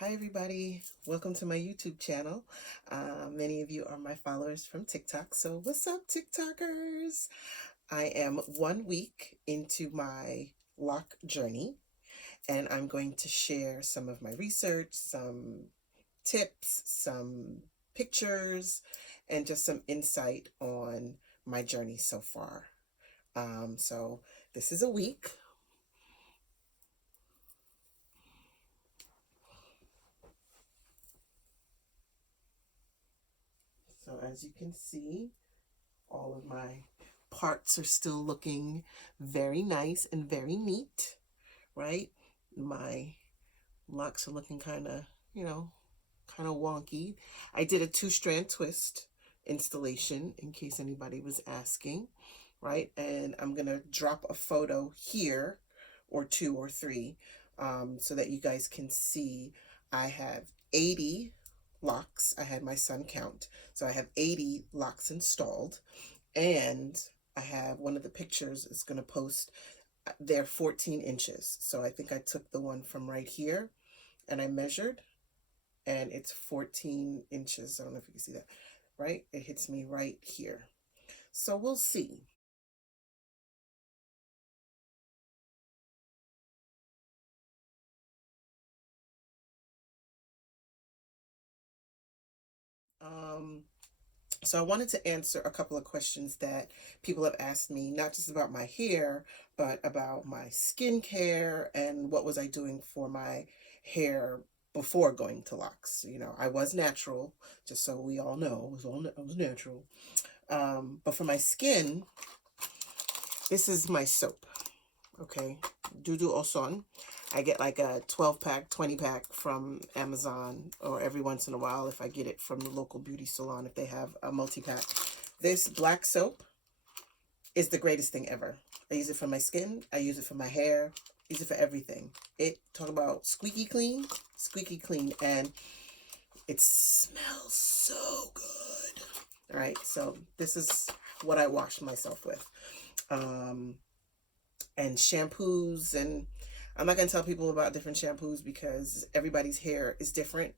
Hi everybody, welcome to my YouTube channel. Many of you are my followers from TikTok, so what's up TikTokers? I am 1 week into my lock journey and I'm going to share some of my research, some tips, some pictures, and just some insight on my journey so far. So this is a week. So as you can see, all of my parts are still looking very nice and very neat, right? My locks are looking kind of, kind of wonky. I did a 2-strand twist installation in case anybody was asking, right? And I'm going to drop a photo here or 2 or 3 so that you guys can see. I have 80 locks. I had my son count. So I have 80 locks installed. And I have one of the pictures is going to post. They're 14 inches. So I think I took the one from right here and I measured and it's 14 inches. I don't know if you can see that, right? It hits me right here. So we'll see. Um, so I wanted to answer a couple of questions that people have asked me, not just about my hair, but about my skincare and what was I doing for my hair before going to Locs. I was natural, just so we all know, I was natural. But for my skin, this is my soap, okay? Dudu-Osun. I get like a 12-pack, 20-pack from Amazon, or every once in a while if I get it from the local beauty salon if they have a multi-pack. This black soap is the greatest thing ever. I use it for my skin. I use it for my hair. I use it for everything. Talk about squeaky clean, and it smells so good. All right, so this is what I wash myself with. And shampoos, and I'm not going to tell people about different shampoos because everybody's hair is different.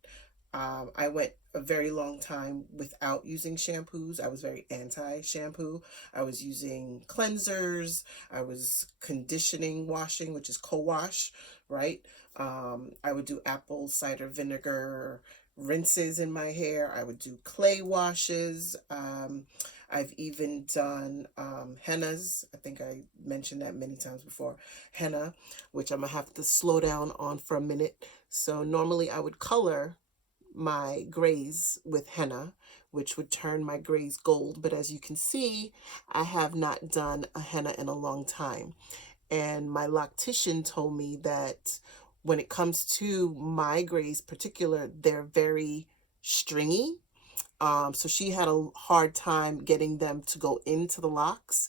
I went a very long time without using shampoos. I was very anti-shampoo. I was using cleansers. I was conditioning washing, which is co-wash, right? I would do apple cider vinegar rinses in my hair. I would do clay washes. I've even done hennas. I think I mentioned that many times before. Henna, which I'm going to have to slow down on for a minute. So normally I would color my grays with henna, which would turn my grays gold. But as you can see, I have not done a henna in a long time. And my loctician told me that when it comes to my grays particular, they're very stringy. So she had a hard time getting them to go into the locks.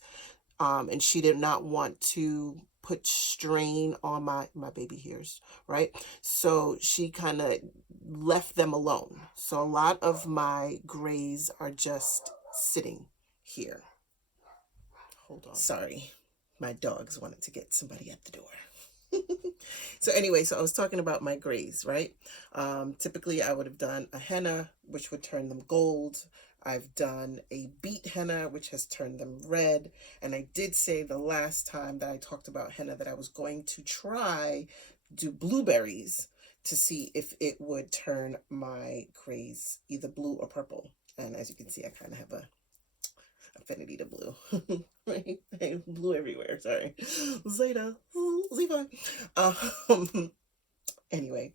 And she did not want to put strain on my baby hairs, right? So she kind of left them alone. So a lot of my grays are just sitting here. Hold on. Sorry, my dogs wanted to get somebody at the door. So anyway, so I was talking about my grays, right? Typically I would have done a henna, which would turn them gold. I've done a beet henna, which has turned them red. And I did say the last time that I talked about henna that I was going to try do blueberries to see if it would turn my grays either blue or purple. And as you can see, I kind of have a affinity to blue. Right? Blue everywhere, sorry. Zeta, Levi. Um, anyway,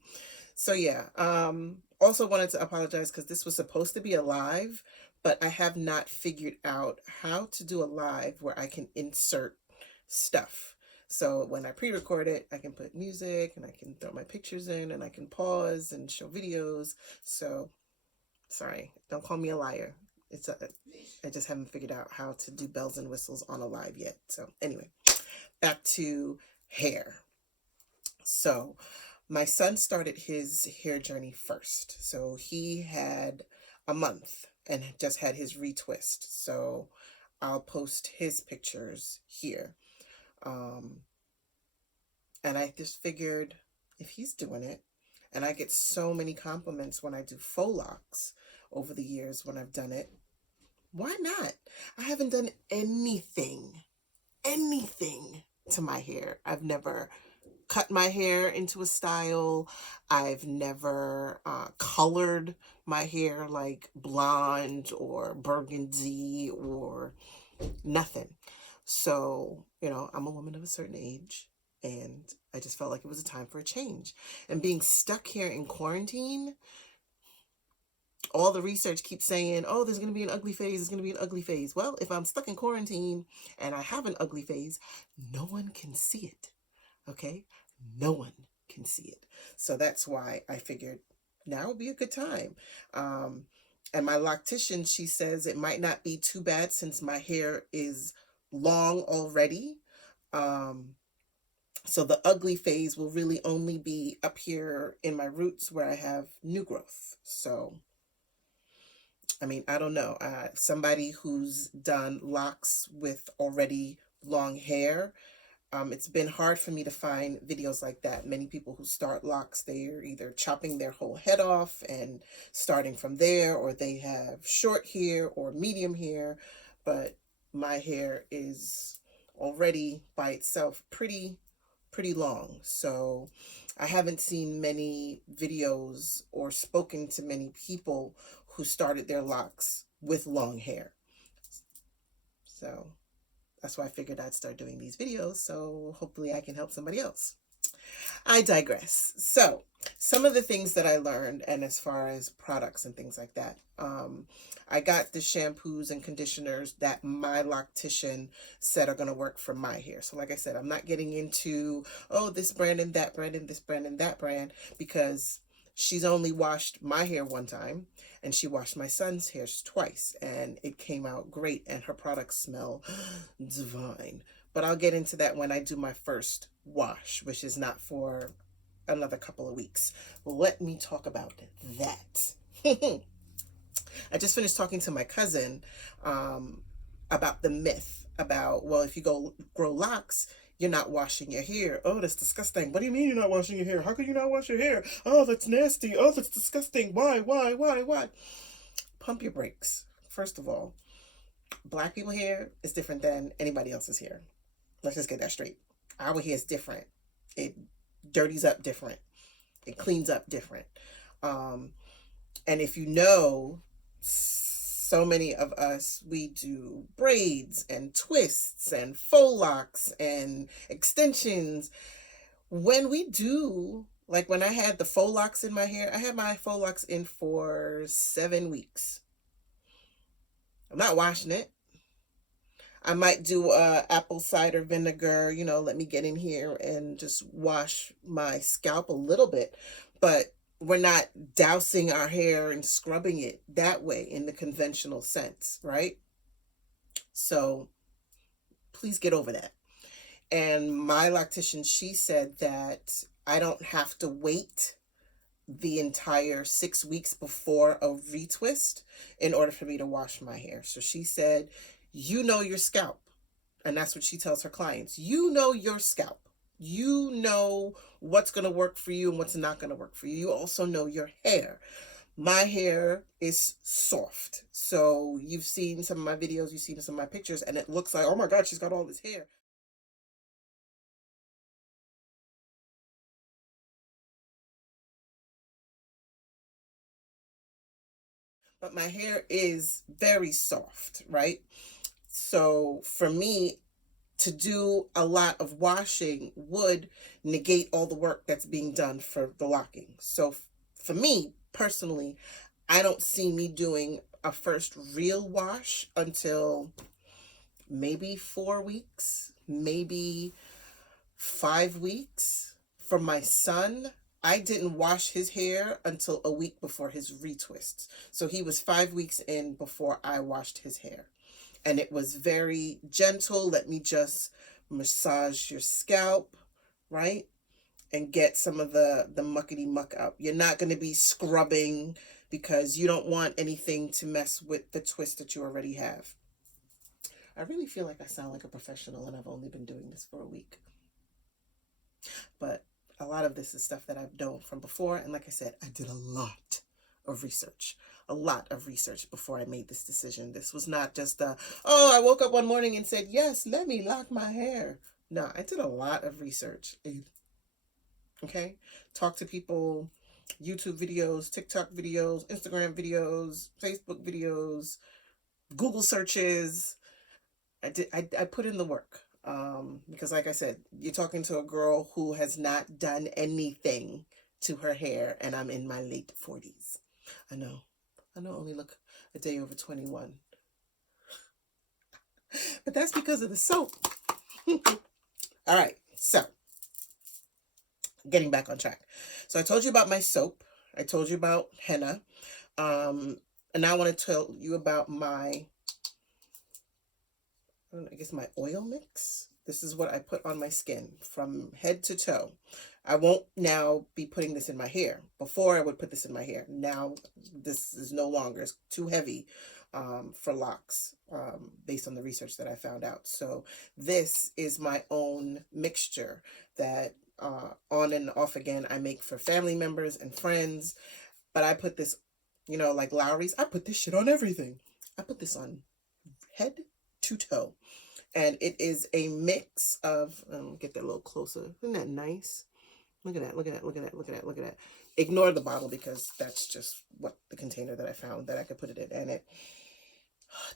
so yeah, also wanted to apologize because this was supposed to be a live, but I have not figured out how to do a live where I can insert stuff. So when I pre-record it, I can put music and I can throw my pictures in and I can pause and show videos. So sorry, don't call me a liar. I just haven't figured out how to do bells and whistles on a live yet. So anyway, back to hair. So my son started his hair journey first. So he had a month and just had his retwist. So I'll post his pictures here. And I just figured if he's doing it, And I get so many compliments when I do faux locks over the years when I've done it. Why not? I haven't done anything to my hair. I've never cut my hair into a style. I've never colored my hair like blonde or burgundy or nothing. So, I'm a woman of a certain age, and I just felt like it was a time for a change. And being stuck here in quarantine, all the research keeps saying, oh, there's going to be an ugly phase, there's going to be an ugly phase. Well, if I'm stuck in quarantine and I have an ugly phase, no one can see it. Okay? No one can see it. So that's why I figured now would be a good time. And my loctician, she says it might not be too bad since my hair is long already. So the ugly phase will really only be up here in my roots where I have new growth. So, I mean, I don't know. Somebody who's done locks with already long hair, it's been hard for me to find videos like that. Many people who start locks, they're either chopping their whole head off and starting from there, or they have short hair or medium hair. But my hair is already by itself pretty long. So I haven't seen many videos or spoken to many people who started their locks with long hair. So that's why I figured I'd start doing these videos, so hopefully I can help somebody else. I digress. So some of the things that I learned, and as far as products and things like that, I got the shampoos and conditioners that my loctician said are going to work for my hair. So like I said, I'm not getting into, oh, this brand and that brand and this brand and that brand, because she's only washed my hair one time and she washed my son's hair twice, and it came out great, and her products smell divine. But I'll get into that when I do my first wash, which is not for another couple of weeks. Let me talk about that. I just finished talking to my cousin about the myth about, well, if you go grow locks, you're not washing your hair. Oh, that's disgusting. What do you mean you're not washing your hair? How can you not wash your hair? Oh, that's nasty. Oh, that's disgusting. Why? Pump your brakes. First of all, black people hair is different than anybody else's hair. Let's just get that straight. Our hair is different. It dirties up different. It cleans up different. And if you know, so many of us, we do braids and twists and faux locks and extensions. When we do, like when I had the faux locks in my hair, I had my faux locks in for 7 weeks. I'm not washing it. I might do apple cider vinegar, let me get in here and just wash my scalp a little bit. But we're not dousing our hair and scrubbing it that way in the conventional sense, right? So please get over that. And my loctician, she said that I don't have to wait the entire 6 weeks before a retwist in order for me to wash my hair. So she said, you know your scalp. And that's what she tells her clients. You know your scalp. You know what's going to work for you and what's not going to work for you. You also know your hair. My hair is soft. So you've seen some of my videos, you've seen some of my pictures, and it looks like, oh my God, she's got all this hair. But my hair is very soft, right? So for me, to do a lot of washing would negate all the work that's being done for the locking. So for me personally, I don't see me doing a first real wash until maybe 4 weeks, maybe 5 weeks. For my son, I didn't wash his hair until a week before his retwist. So he was 5 weeks in before I washed his hair. And it was very gentle. Let me just massage your scalp, right? And get some of the muckety muck out. You're not going to be scrubbing because you don't want anything to mess with the twist that you already have. I really feel like I sound like a professional and I've only been doing this for a week. But A lot of this is stuff that I've known from before. And like I said, I did a lot of research. A lot of research before I made this decision. This was not just oh, I woke up one morning and said, yes, let me lock my hair. No, I did a lot of research. Okay? Talk to people, YouTube videos, TikTok videos, Instagram videos, Facebook videos, Google searches. I put in the work. Because like I said, you're talking to a girl who has not done anything to her hair, and I'm in my late 40s. I know, only look a day over 21. But that's because of the soap. All right, so getting back on track. So I told you about my soap. I told you about henna. And now I want to tell you about my, I guess my oil mix. This is what I put on my skin from head to toe. I won't now be putting this in my hair. Before I would put this in my hair. Now this is no longer, it's too heavy for locks, based on the research that I found out. So this is my own mixture that on and off again I make for family members and friends. But I put this, you know, like Lowry's, I put this shit on everything. I put this on head to toe. And it is a mix of, get that a little closer. Isn't that nice? Look at that, look at that, look at that, look at that, look at that. Ignore the bottle because that's just what the container that I found that I could put it in. And it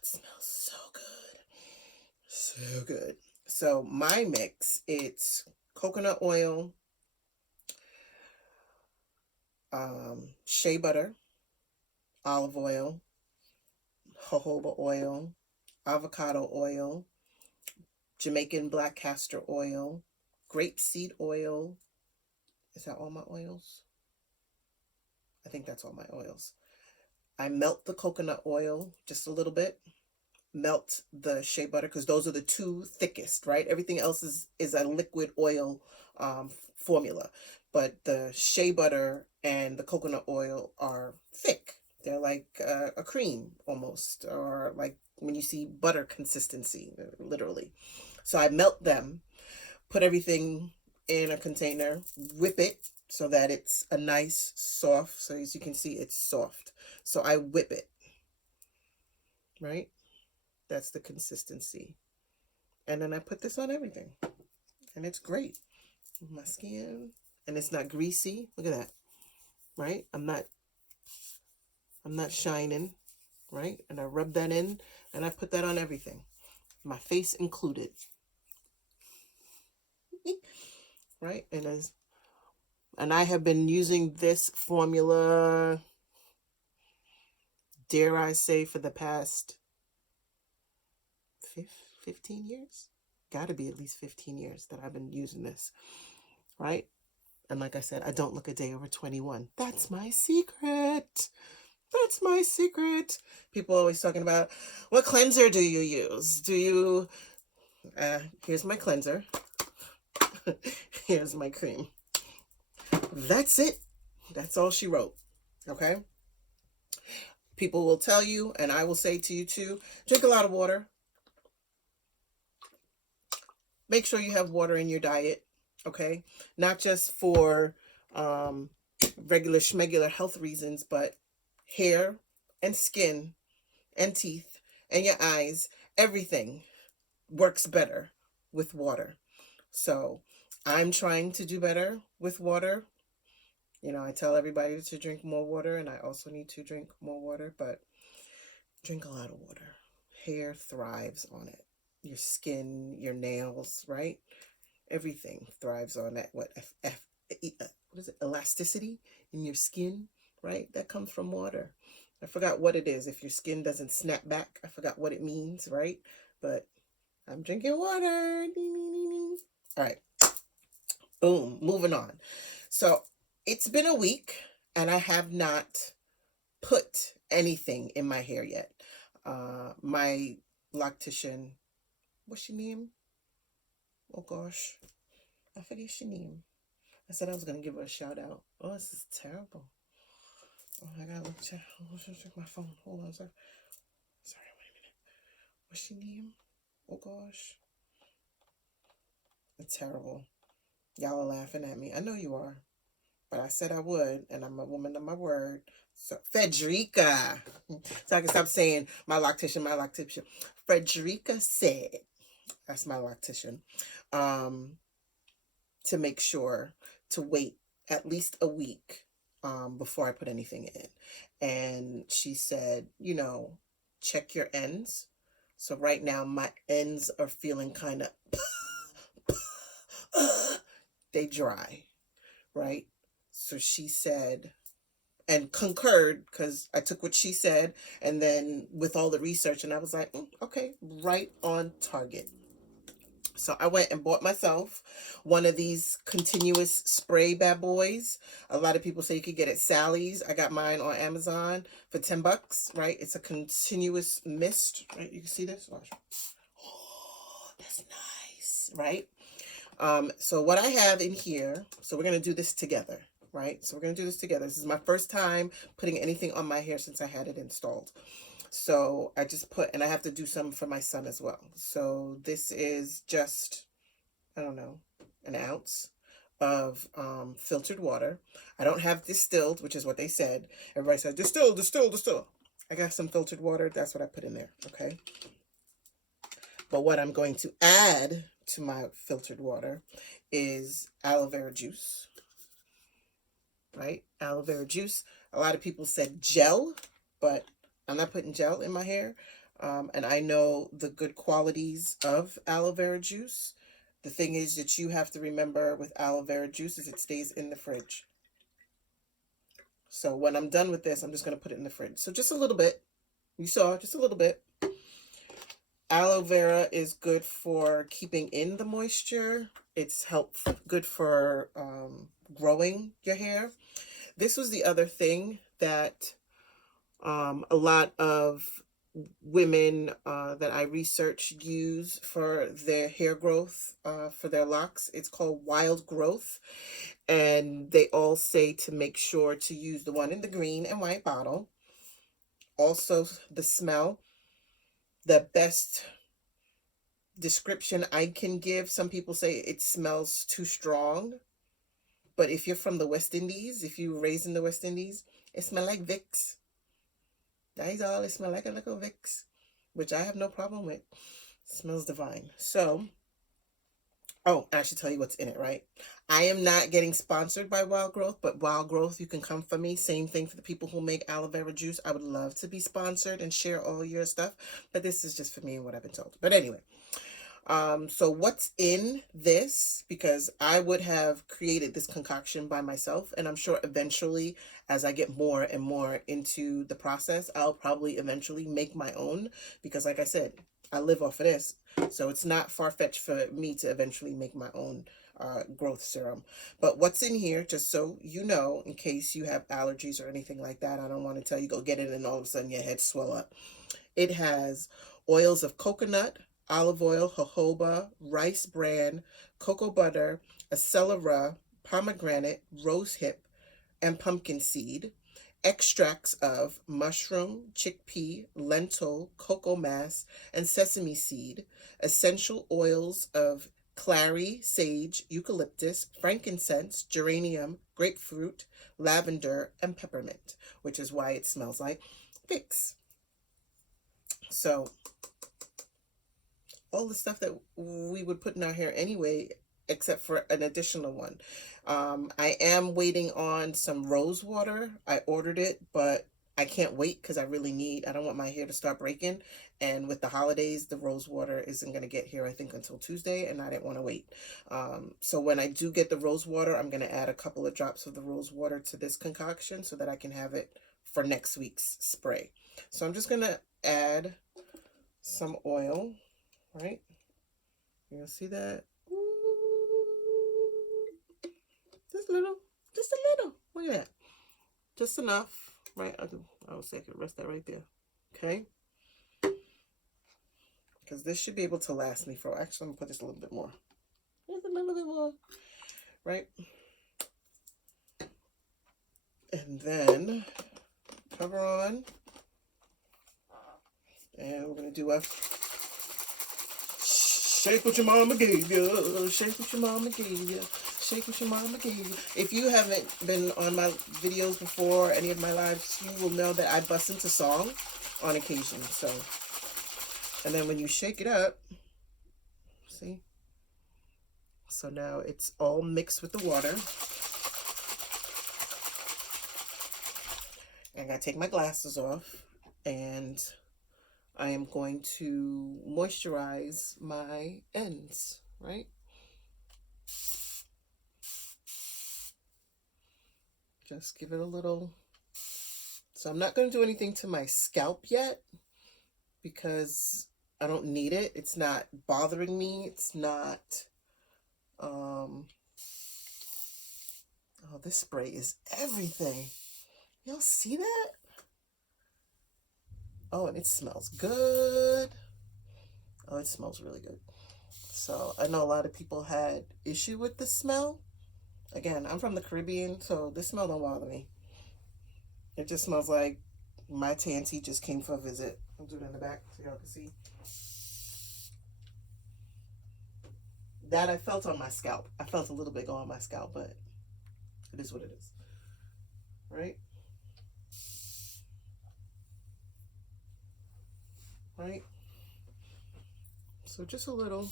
smells so good. So good. So my mix, it's coconut oil, shea butter, olive oil, jojoba oil, avocado oil, Jamaican black castor oil, grape seed oil. Is that all my oils? I think that's all my oils. I melt the coconut oil just a little bit. Melt the shea butter because those are the two thickest, right? Everything else is a liquid oil formula. But the shea butter and the coconut oil are thick. They're like a cream almost, or like when you see butter consistency, literally. So I melt them, put everything in a container, whip it so that it's a nice soft, so as you can see, it's soft. So I whip it, right? That's the consistency. And then I put this on everything. And it's great. My skin. And it's not greasy. Look at that. Right? I'm not shining. Right? And I rub that in. And I put that on everything. My face included. Right? And I have been using this formula, dare I say, for the past 15 years? Got to be at least 15 years that I've been using this, right? And like I said, I don't look a day over 21. That's my secret. That's my secret. People always talking about, what cleanser do you use? Do you, here's my cleanser. Here's my cream. That's it. That's all she wrote. Okay? People will tell you, and I will say to you too, drink a lot of water. Make sure you have water in your diet, okay? Not just for regular schmegular health reasons, but hair and skin and teeth and your eyes, everything works better with water. So I'm trying to do better with water. You know, I tell everybody to drink more water, and I also need to drink more water, but drink a lot of water. Hair thrives on it. Your skin, your nails, right? Everything thrives on that. What is it? Elasticity in your skin, right? That comes from water. I forgot what it is. If your skin doesn't snap back, I forgot what it means, right? But I'm drinking water. All right. Boom. Moving on. So it's been a week and I have not put anything in my hair yet. My loctician, what's your name? Oh gosh, I forget your name. I said I was gonna give her a shout out. Oh, this is terrible. Oh, I gotta check my phone. Hold on, sorry. Sorry, wait a minute. What's your name? Oh gosh, it's terrible. Y'all are laughing at me. I know you are. But I said I would, and I'm a woman of my word. So, Frederica. So I can stop saying my loctician, my loctician. Frederica said, that's my loctician, um, to make sure to wait at least a week before I put anything in. And she said, check your ends. So right now, my ends are feeling kind of, they dry, right? So she said, and concurred because I took what she said and then with all the research, and I was like, okay, right on target. So I went and bought myself one of these continuous spray bad boys. A lot of people say you could get it at Sally's. I got mine on Amazon for $10, right? It's a continuous mist, right? You can see this. Oh, that's nice, right? So what I have in here, so we're going to do this together, right? So we're going to do this together. This is my first time putting anything on my hair since I had it installed. So I just put, and I have to do some for my son as well. So this is just, I don't know, an ounce of filtered water. I don't have distilled, which is what they said. Everybody said, distill, distill, distill. I got some filtered water. That's what I put in there, okay? But what I'm going to add to my filtered water is aloe vera juice, right? Aloe vera juice. A lot of people said gel, but I'm not putting gel in my hair. And I know the good qualities of aloe vera juice. The thing is that you have to remember with aloe vera juice is it stays in the fridge. So when I'm done with this, I'm just going to put it in the fridge. So just a little bit. You saw, just a little bit. Aloe vera is good for keeping in the moisture. It's good for growing your hair. This was the other thing that a lot of women that I researched use for their hair growth, for their locks. It's called wild growth. And they all say to make sure to use the one in the green and white bottle. Also, the smell. The best description I can give, some people say it smells too strong. But if you're from the West Indies, if you were raised in the West Indies, it smells like Vicks. That is all. It smells like a little Vicks, which I have no problem with. It smells divine. So, oh, I should tell you what's in it, right? I am not getting sponsored by Wild Growth, but Wild Growth, you can come for me. Same thing for the people who make aloe vera juice. I would love to be sponsored and share all your stuff, but this is just for me and what I've been told. But anyway, so what's in this, because I would have created this concoction by myself, and I'm sure eventually as I get more and more into the process, I'll probably eventually make my own, because like I said, I live off of this. So it's not far-fetched for me to eventually make my own growth serum. But what's in here, just so you know, in case you have allergies or anything like that, I don't want to tell you go get it and all of a sudden your head swell up. It has oils of coconut, olive oil, jojoba, rice bran, cocoa butter, acelera, pomegranate, rosehip, and pumpkin seed. Extracts of mushroom, chickpea, lentil, cocoa mass, and sesame seed. Essential oils of clary, sage, eucalyptus, frankincense, geranium, grapefruit, lavender, and peppermint, which is why it smells like Vicks. So all the stuff that we would put in our hair anyway, except for an additional one. I am waiting on some rose water. I ordered it, but I can't wait because I don't want my hair to start breaking. And with the holidays, the rose water isn't going to get here, I think, until Tuesday, and I didn't want to wait. So when I do get the rose water, I'm going to add a couple of drops of the rose water to this concoction so that I can have it for next week's spray. So I'm just going to add some oil, right? You'll see that. Just a little. Look at that. Just enough, right? I would say I could rest that right there. Okay. Because this should be able to last me for, actually, I'm going to put this a little bit more. Just a little bit more, right? And then cover on. And we're going to do a shake what your mama gave you. Shake what your mama gave you. Shake what your mama gave you. If you haven't been on my videos before, any of my lives, you will know that I bust into song on occasion. So, and then when you shake it up, see? So now it's all mixed with the water. I gotta take my glasses off, and I am going to moisturize my ends, right? Just give it a little. So I'm not going to do anything to my scalp yet because I don't need it. It's not bothering me. It's not, oh, this spray is everything. Y'all see that? Oh, and it smells good. Oh, it smells really good. So I know a lot of people had issue with the smell. Again, I'm from the Caribbean, so this smell don't bother me. It just smells like my Tanty just came for a visit. I'll do it in the back so y'all can see. That I felt on my scalp. I felt a little bit go on my scalp, but it is what it is. Right? Right? So just a little.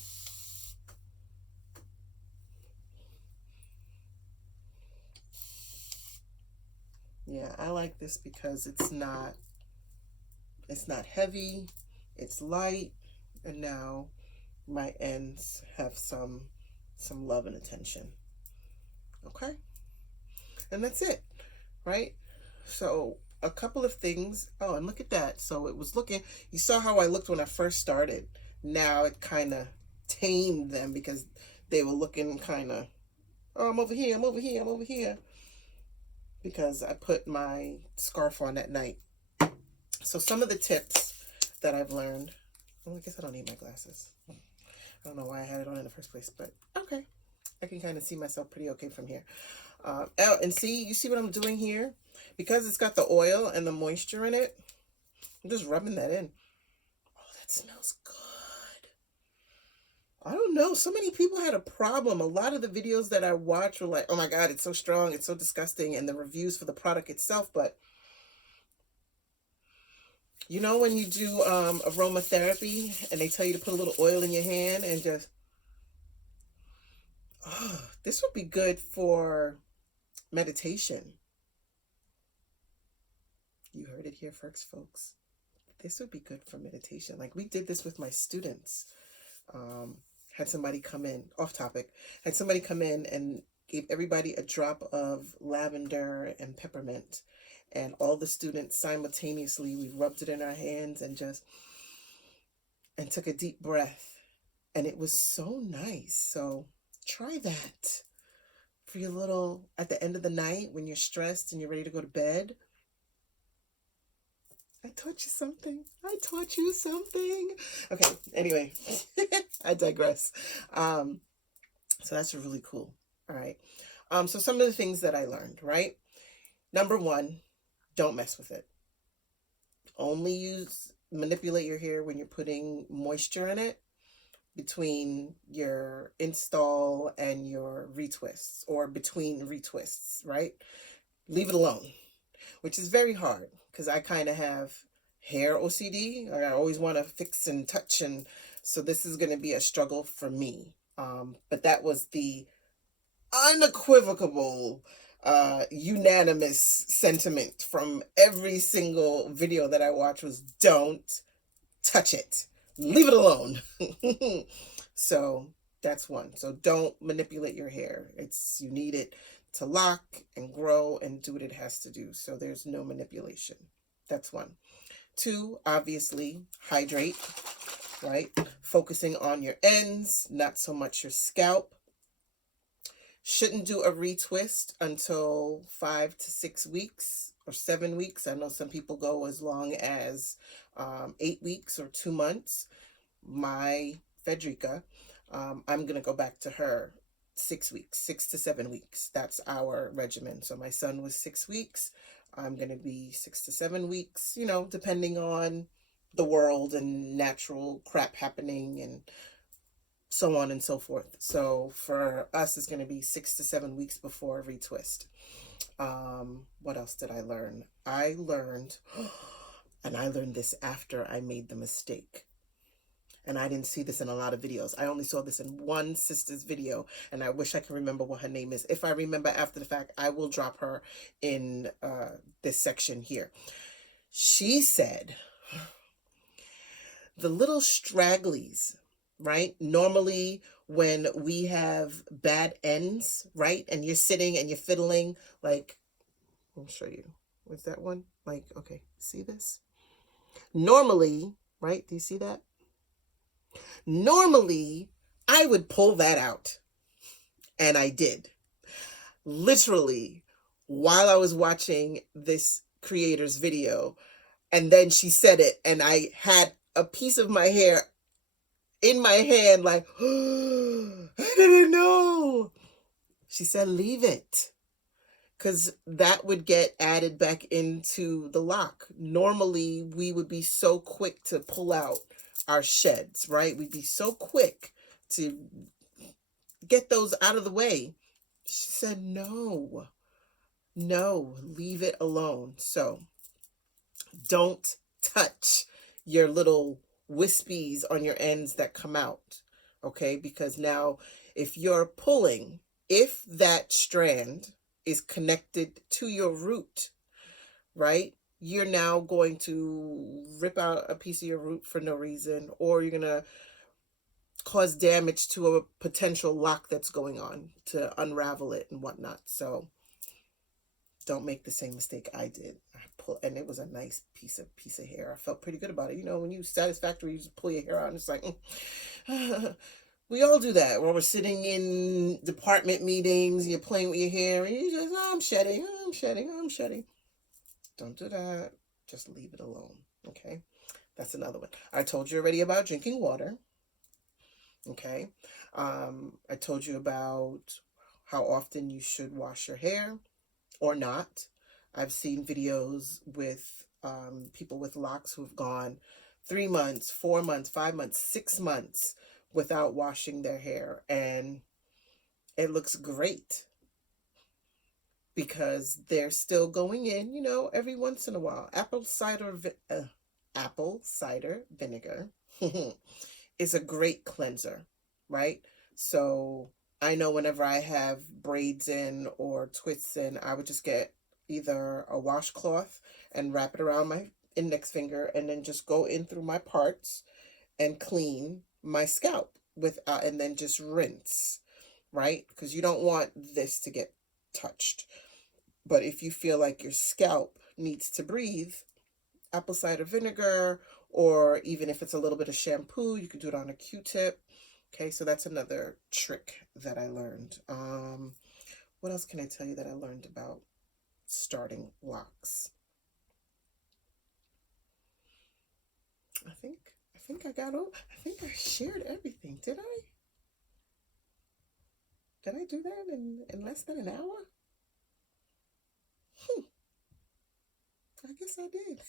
Yeah, I like this because it's not heavy, it's light, and now my ends have some love and attention. Okay? And that's it, right? So a couple of things. Oh, and look at that. So it was looking, you saw how I looked when I first started. Now it kind of tamed them because they were looking kind of, oh, I'm over here, I'm over here, I'm over here. Because I put my scarf on at night. So some of the tips that I've learned. Well, I guess I don't need my glasses. I don't know why I had it on in the first place, but okay. I can kind of see myself pretty okay from here. Oh, and see, you see what I'm doing here? Because it's got the oil and the moisture in it, I'm just rubbing that in. Oh, that smells good. I don't know. So many people had a problem. A lot of the videos that I watched were like, oh my God, it's so strong, it's so disgusting, and the reviews for the product itself. But you know when you do aromatherapy and they tell you to put a little oil in your hand and just, oh, this would be good for meditation. You heard it here first, folks. This would be good for meditation. Like we did this with my students. Had somebody come in, off topic, had somebody come in and gave everybody a drop of lavender and peppermint. And all the students simultaneously, we rubbed it in our hands and took a deep breath. And it was so nice. So try that for your little, at the end of the night when you're stressed and you're ready to go to bed. I taught you something. I taught you something. Okay, anyway, I digress. So that's really cool. All right. So some of the things that I learned, right? Number one, don't mess with it. Only manipulate your hair when you're putting moisture in it between your install and your retwists or between retwists, right? Leave it alone, which is very hard because I kind of have hair OCD. I always want to fix and touch, and so this is going to be a struggle for me. But that was the unequivocal, unanimous sentiment from every single video that I watched was don't touch it. Leave it alone. So that's one. So don't manipulate your hair. You need it to lock and grow and do what it has to do. So there's no manipulation. That's one. Two, obviously, hydrate, right? Focusing on your ends, not so much your scalp. Shouldn't do a retwist until 5 to 6 weeks or 7 weeks. I know some people go as long as 8 weeks or 2 months. My Federica, I'm going to go back to her 6 weeks, 6 to 7 weeks. That's our regimen. So my son was 6 weeks. I'm going to be 6 to 7 weeks, you know, depending on the world and natural crap happening and so on and so forth. So for us, it's going to be 6 to 7 weeks before retwist. What else did I learn? I learned, and I learned this after I made the mistake. And I didn't see this in a lot of videos. I only saw this in one sister's video, and I wish I could remember what her name is. If I remember after the fact, I will drop her in this section here. She said, the little stragglies, right? Normally when we have bad ends, right? And you're sitting and you're fiddling, like, I'll show you. What's that one? Like, okay, see this? Normally, right? Do you see that? Normally, I would pull that out. And I did. Literally, while I was watching this creator's video, and then she said it, and I had a piece of my hair in my hand, like, oh, I didn't know. She said, leave it. Because that would get added back into the lock. Normally, we would be so quick to pull out our sheds, right? We'd be so quick to get those out of the way. She said, no, leave it alone. So don't touch your little wispies on your ends that come out, okay? Because now if you're pulling, if that strand is connected to your root, right? You're now going to rip out a piece of your root for no reason, or you're going to cause damage to a potential lock that's going on to unravel it and whatnot. So don't make the same mistake I did. And it was a nice piece of hair. I felt pretty good about it. You know, when you satisfactory, you just pull your hair out and it's like, we all do that. When we're sitting in department meetings, you're playing with your hair, and you just, oh, I'm shedding. Don't do that. Just leave it alone, okay? That's another one. I told you already about drinking water, okay? I told you about how often you should wash your hair or not. I've seen videos with people with locks who've gone 3 months, 4 months, 5 months, 6 months without washing their hair, and it looks great because they're still going in, you know, every once in a while. Apple cider vinegar is a great cleanser, right? So I know whenever I have braids in or twists in, I would just get either a washcloth and wrap it around my index finger and then just go in through my parts and clean my scalp and then just rinse, right? Because you don't want this to get touched. But if you feel like your scalp needs to breathe, apple cider vinegar, or even if it's a little bit of shampoo, you could do it on a Q-tip. Okay, so that's another trick that I learned. What else can I tell you that I learned about starting locks? I think I got over. I think I shared everything. Did I? Did I do that in less than an hour? I guess I did.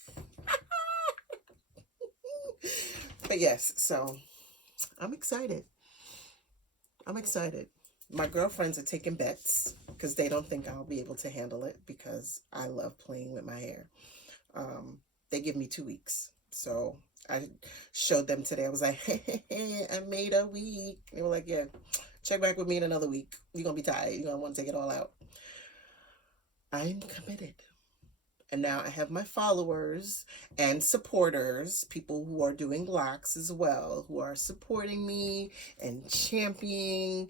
But yes, so I'm excited. My girlfriends are taking bets because they don't think I'll be able to handle it because I love playing with my hair. They give me 2 weeks. So I showed them today. I was like, hey, I made a week. They were like, yeah, check back with me in another week. You're going to be tired. You're going to want to take it all out. I'm committed. And now I have my followers and supporters, people who are doing locks as well, who are supporting me and championing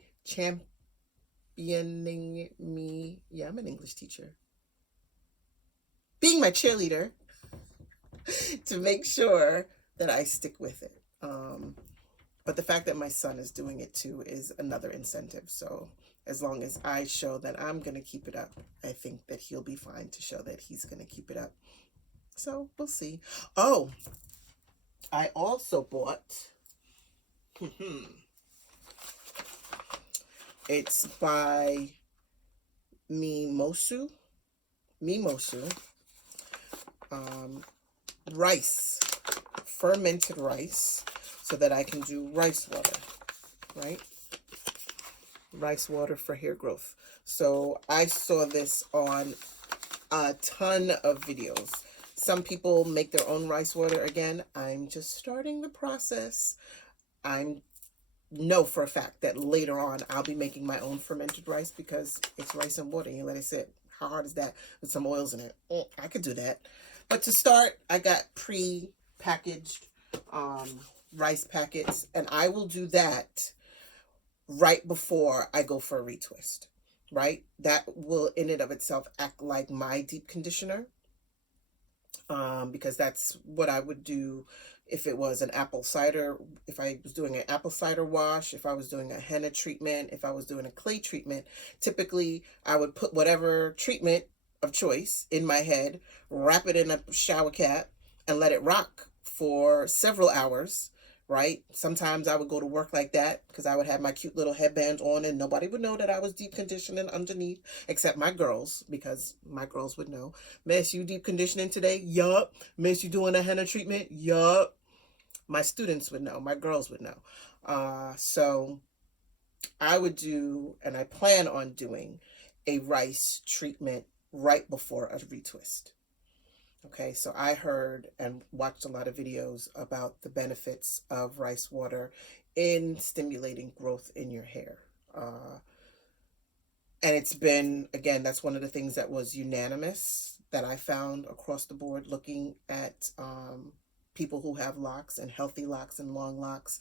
me. Yeah, I'm an English teacher. Being my cheerleader to make sure that I stick with it. But the fact that my son is doing it too is another incentive. So as long as I show that I'm going to keep it up, I think that he'll be fine to show that he's going to keep it up. So we'll see. Oh, I also bought, it's by Mimosu Rice, fermented rice, so that I can do rice water. right? Rice water for hair growth. So I saw this on a ton of videos. Some people make their own rice water. Again, I'm just starting the process. I know for a fact that later on I'll be making my own fermented rice because it's rice and water. You let it sit. How hard is that? With some oils in it. I could do that. But to start, I got pre-packaged rice packets, and I will do that right before I go for a retwist, right? That will in and of itself act like my deep conditioner, because that's what I would do if it was an apple cider, if I was doing an apple cider wash, if I was doing a henna treatment, if I was doing a clay treatment. Typically, I would put whatever treatment of choice in my head, wrap it in a shower cap, and let it rock for several hours, right? Sometimes I would go to work like that because I would have my cute little headband on and nobody would know that I was deep conditioning underneath, except my girls, because my girls would know. Miss, you deep conditioning today? Yup. Miss, you doing a henna treatment? Yup. My students would know. My girls would know. So I would do, and I plan on doing, a rice treatment right before a retwist. Okay, so I heard and watched a lot of videos about the benefits of rice water in stimulating growth in your hair. And it's been, again, that's one of the things that was unanimous that I found across the board looking at people who have locks and healthy locks and long locks,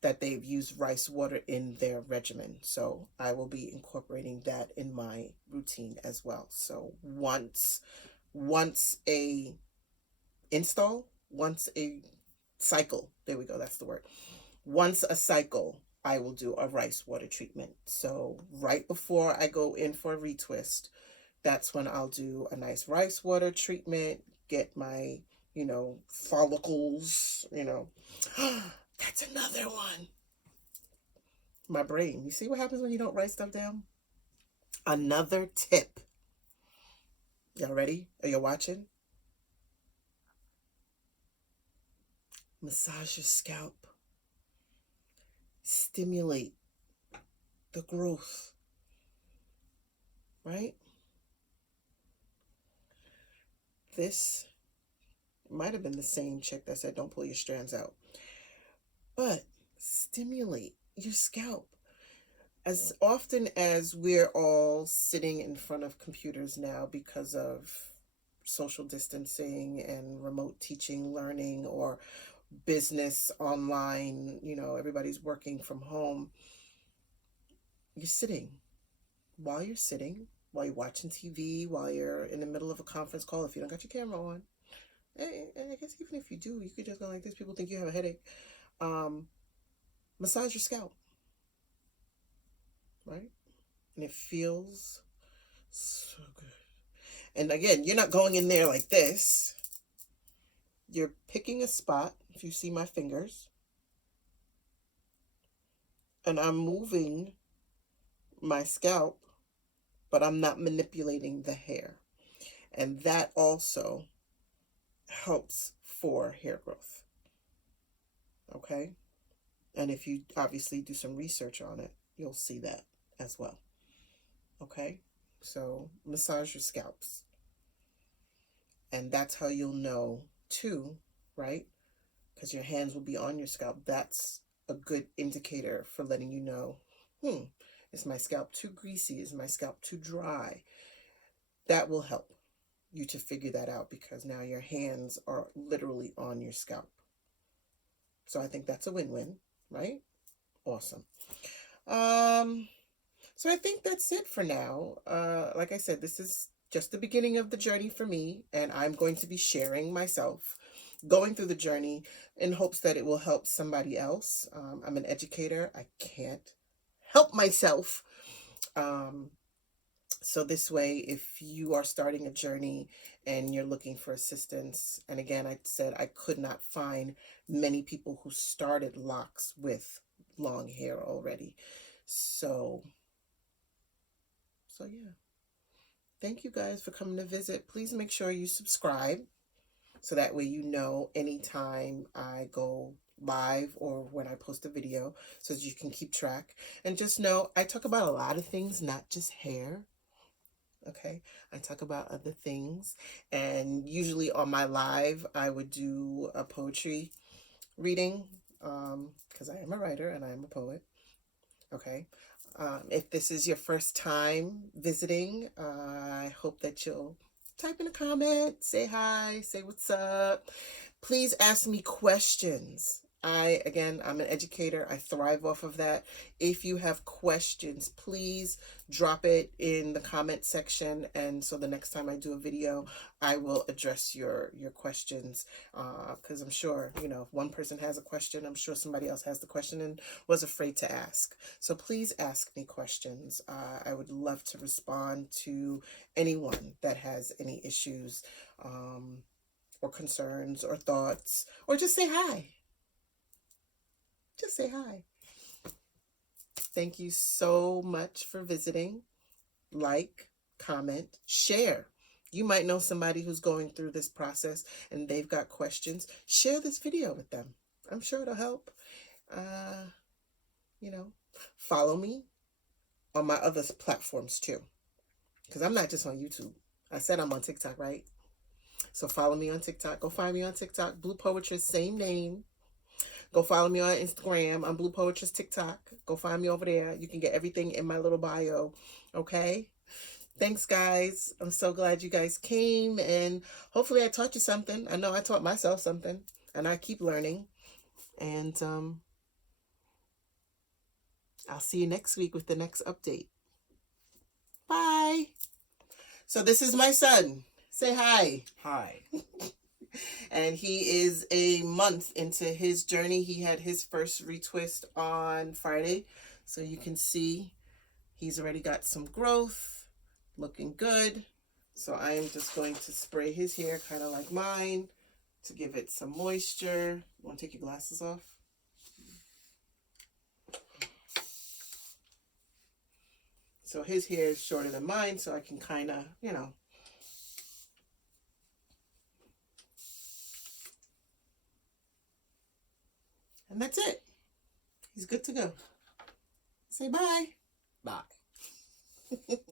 that they've used rice water in their regimen. So I will be incorporating that in my routine as well. So once a install, once a cycle, there we go, that's the word. Once a cycle, I will do a rice water treatment. So right before I go in for a retwist, that's when I'll do a nice rice water treatment, get my, follicles, That's another one. My brain. You see what happens when you don't write stuff down? Another tip. Y'all ready? Are you watching? Massage your scalp. Stimulate the growth. Right? This might have been the same chick that said don't pull your strands out. But stimulate your scalp. As often as we're all sitting in front of computers now because of social distancing and remote teaching, learning, or business online, everybody's working from home, you're sitting. While you're sitting, while you're watching TV, while you're in the middle of a conference call, if you don't got your camera on, and I guess even if you do, you could just go like this. People think you have a headache. Massage your scalp, right? And it feels so good. And again, you're not going in there like this. You're picking a spot, if you see my fingers, and I'm moving my scalp, but I'm not manipulating the hair. And that also helps for hair growth. Okay? And if you obviously do some research on it, you'll see that as well. Okay? So massage your scalps. And that's how you'll know too, right? Because your hands will be on your scalp. That's a good indicator for letting you know, is my scalp too greasy? Is my scalp too dry? That will help you to figure that out because now your hands are literally on your scalp. So I think that's a win-win, right? Awesome. So I think that's it for now. Like I said, this is just the beginning of the journey for me, and I'm going to be sharing myself going through the journey in hopes that it will help somebody else. I'm an educator. I can't help myself. So this way, if you are starting a journey and you're looking for assistance, and again, I said I could not find many people who started locks with long hair already. So yeah. Thank you guys for coming to visit. Please make sure you subscribe so that way you know anytime I go live or when I post a video so that you can keep track. And just know I talk about a lot of things, not just hair. Okay, I talk about other things, and usually on my live I would do a poetry reading, because I am a writer and I am a poet. Okay, if this is your first time visiting, I hope that you'll type in a comment, say hi, say what's up. Please ask me questions. I'm an educator. I thrive off of that. If you have questions, please drop it in the comment section. And so the next time I do a video, I will address your questions. Because I'm sure, you know, if one person has a question, I'm sure somebody else has the question and was afraid to ask. So please ask me questions. I would love to respond to anyone that has any issues, or concerns or thoughts, or just say hi. Just say hi. Thank you so much for visiting. Like, comment, share. You might know somebody who's going through this process and they've got questions. Share this video with them. I'm sure it'll help. You know, follow me on my other platforms too, because I'm not just on YouTube. I said I'm on TikTok, right? So follow me on TikTok. Go find me on TikTok. Blue Poetress, same name. Go follow me on Instagram. I'm Blue Poetress TikTok. Go find me over there. You can get everything in my little bio. Okay? Thanks, guys. I'm so glad you guys came, and hopefully I taught you something. I know I taught myself something, and I keep learning. And I'll see you next week with the next update. Bye. So this is my son. Say hi. Hi. And he is a month into his journey. He had his first retwist on Friday. So you can see he's already got some growth, looking good. So I am just going to spray his hair kind of like mine to give it some moisture. You want to take your glasses off? So his hair is shorter than mine, so I can kind of, you know. And that's it. He's good to go. Say bye. Bye.